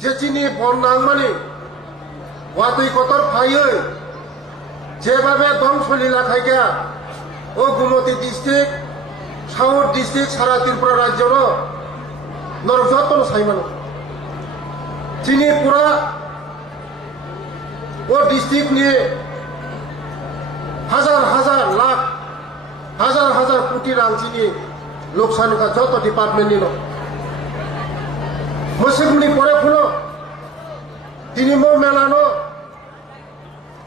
যে চিনি বন্যাং মানে ওয়াতুই কতর ফাইयै যেভাবে ধ্বংসলি লাখাইগা ও গুমতি ডিস্ট্রিক্ট সাউথ ডিস্ট্রিক্ট সারা ত্রিপুরা রাজ্যর নরযত্ন সাইমানো চিনি পুরা ও ডিস্ট্রিক্ট নিয়ে হাজার হাজার লাখ হাজার হাজার কোটি রাং চিনি লোকসান का যত ডিপার্টমেন্ট নিল মুসিমনি পরে ফুলো তিনি মো মেলানো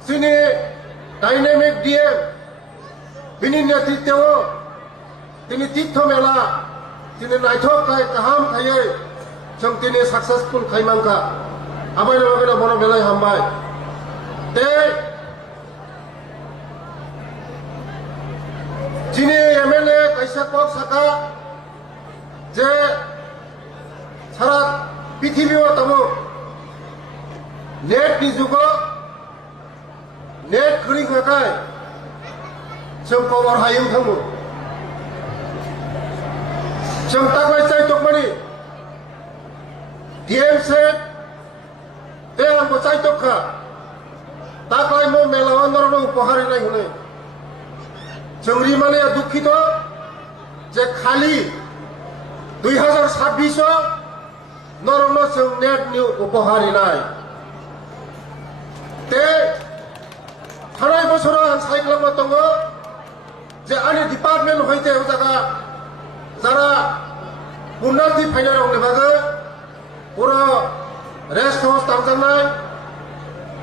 চিনি ডাইনামিক ডিএম বিনি নেতৃত্বেও তিনি তীর্থ মেলা তিনি নাইথক খাই কাহাম খাইयै जों তিনি সাকসেসফুল খাইমাंखा আবাইनो बागैनो बनो बेलाय हामबाय ते চিনি এমএলএ কাইসা কক সাকা যে সারা পৃথিবীও তামো नेट नि जुगाव नेट खरी खाय जों खबर हायम थांगो जों तागै चाइ तकमानि डीएम सेट ते आंबो चाइ तकखा तागै मो मेलावा नरनो उपहारि नाय हने जों रिमाने दुखित जे खाली 2026 नरनो जों नेट नि उपहारि नाय ते थानाय बोसोराव आं सायख्लामना दङ जे आंनि डिपार्टमेन्ट हयते जागा जारा उन्नति फाइनारावनि बागै पुरा रेस्ट हाउस दानजानाय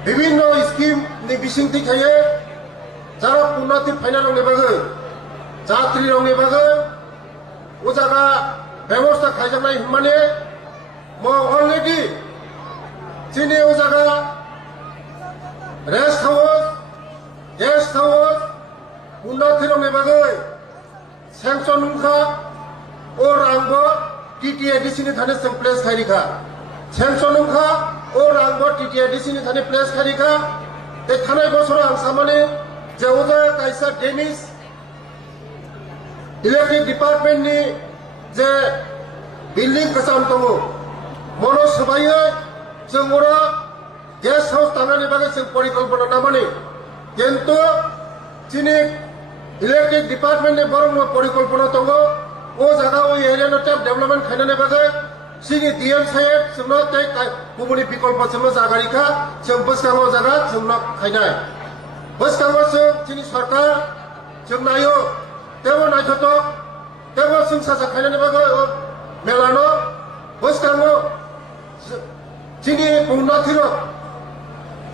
विभिन्न स्किमनि बिसिंथि थायो जारा उन्नति फाइनारावनि बागै जात्रि रावनि बागै ओ जागा बेबस्था खायजानाय माने म अलरेडि जोंनि ओ जागा रेस्ट हाउस गेस्ट हाउस उन्नति रावनि बागै सेंक्शन हुंखा और आंबो टीटीएडीसी नि थाने जों प्लेस खायरिखा सेंक्शन हुंखा और आंबो टीटीएडीसी नि थाने प्लेस खायरिखा ते थानाय बोसोराव आं सामाने जे ओजा कायसा डेनिस इलेक्ट्रिक डिपार्टमेंट नि जे बिल्डिं कसाम दङ मनो सबायै जों ओरा गेस्ट हाउस दानायनि बागै जों परिकल्पना नामानि किन्तु जोंनि इलेक्ट्रिक डिपार्टमेन्टनि बरं परिकल्पना दङ ओ जागा ओ एरियानो टेप डेभलपमेन्ट खायनायनि बागै जोंनि डीएम साहेब जोंनो ते गुबुननि बिकल्प जोंनो जागारिखा जों बोसगाङाव जागा जोंनो खायनाय बोसगाङाव जोंनि सरकार जों नायो तेबो नायथ'थ तेबो जों साजा खायनायनि बागै मेलानो बोसगाङाव जोंनि उन्नतिरो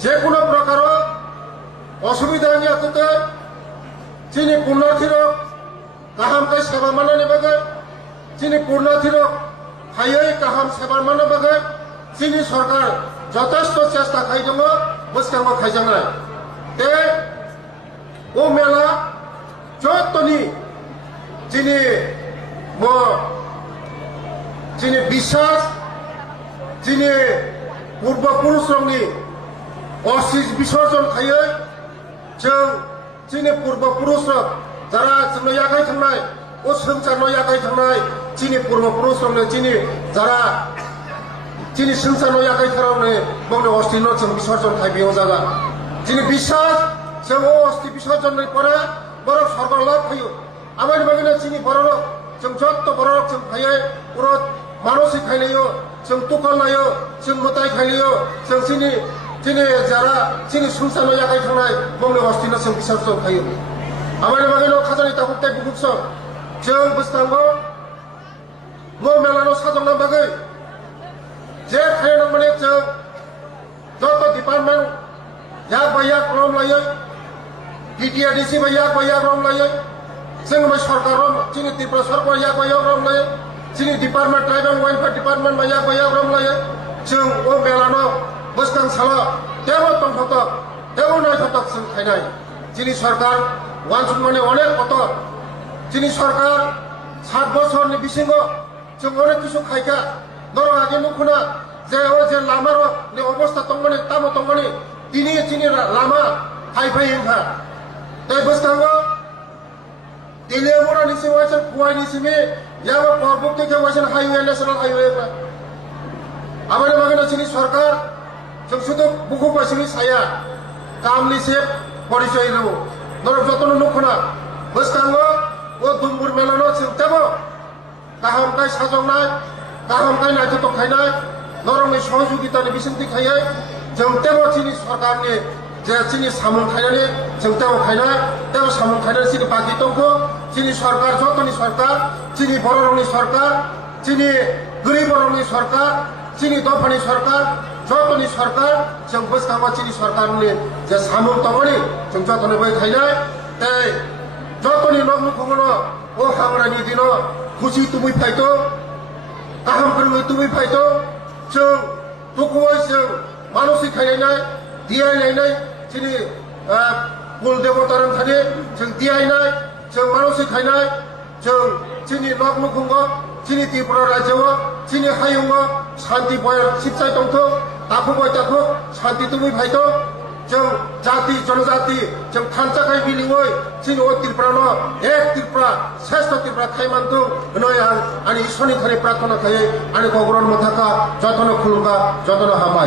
जेकुनो प्रकार असुविधा आते जोंनि उन्नतिरो गाहामखै सेवा माननायनि बागै जोंनि उन्नतिरो हायै गाहाम सेवा माननो बागै जोंनि सरकार जथेस्ट चेष्टा खायदों बोसगाङाव खायजानाय ते ओ मेला जतनि जोंनि जोंनि বিশ্বাস जोंनि पूर्वपुरुषनि अशिष विसर्जन खायै जोंनि पूर्वपुरुष जारा जोंनो यागाय थांनाय ओ संसारनो यागाय थांनाय जोंनि पूर्वपुरुषनो जोंनि जारा जोंनि संसारनो यागाय थारावनो मनो अस्थिनो जों विसर्जन खाय बेयाव जागा जोंनि বিশ্বাস जों ओ अस्थि विसर्जननि परे बरफ सरकार लाभ फैयो आमायनि बागैनो जोंनि बर' जों जत्त बर' जों फायै पुरो मानसिक खायलायो जों तुकल नायो जों मोताय खायलायो जों जोंनि जारा जोंनि संसारनो यागाय थांनाय मनो अस्थिनो जों विसर्जन खायो आमायनि बागैनो खाजानि ताकुबताय बुगुक्स जों बोसगाङाव मो मेलानो साजोंना बागै जे खायनां माने जों जत्त डिपार्टमेन्ट याक बा याक रम लायो टीटीएडीसी बा याक रम लायो जों बै सरकार जोंनि त्रिपुरा सरकार याक बा याक रम लायो जोंनि डिपार्टमेन्ट ट्राइबेल वेलफेयार डिपार्टमेन्ट बा याक रम लायो जों ओ मेलानो बोसगां साला तेबो तंथ'थक तेबो नायथ'थक जों खायनाय जोंनि सरकार वानसुन माने अनेक कत जोंनि सरकार 7 बोसोरनि बिसिङाव जों अनेक किसु खायखा नर आगे नुखुना जे ओ जे लामारो नि अबस्था दंमाने तामो दंमाने दिनै जोंनि लामा हाइफाइ हेंथा ते बोसगाङाव दिल्लीयाव निसिम वाइसन फुवाइ निसिमे याबो परबुक के वाइसन highway national highway Amane magana chini sarkar जों শুধু বুকু পাইছিনি সায়া কামলি সে পরিচয় রো নর যতন নখনা বসকাঙ্গো ও দুমবুর মেলানো চিন্তাবো কাহামকাই সাজংনাই কাহামকাই নাইতো খাইনাই নরমनि সহযোগিতাनि बिसोंथि खायै जों तेबो चिनि सरकारनि जे चिनि सामुं खायनानै जों तेबो खायनाय तेबो सामुं खायनानै चिनि बाकि दंखो चिनि सरकार जतनि सरकार चिनि बर'नि सरकार चिनि गरिब बर'नि सरकार चिनि दफानि सरकार जतनि सरकार जों बसकांगो चिनि सरकारनि जे सामुं दंनि जों जतनि बै खायनाय ते जतनि नखमुखुनो ओ हांरानि दिनो खुसि तुमै फायतो गाहाम फोरोङै तुमै फायतो जों दुखुयै जों मानसिक खायनाय दियायनाय चिनि कुल देवतारां थाने जों दियायनाय जों मानसिक खायनाय जों चिनि नखमुखुङो चिनि त्रिपुरा राज्योआव चिनि हायुङाव शान्ति बय सिबसाय दंथो दाखु बय दाखु शान्ति तुमै फायतो जों जाति जनजाति जों थानसाखाय बिलिङै चिनि ओ त्रिपुरानो एक त्रिपुरा श्रेष्ठ त्रिपुरा खायमानथों होननाय आं आंनि इसोरनि खालि प्रार्थना खायै आंनि गौरन मोथाखा जतन खुलुमगा जतन हामबाय।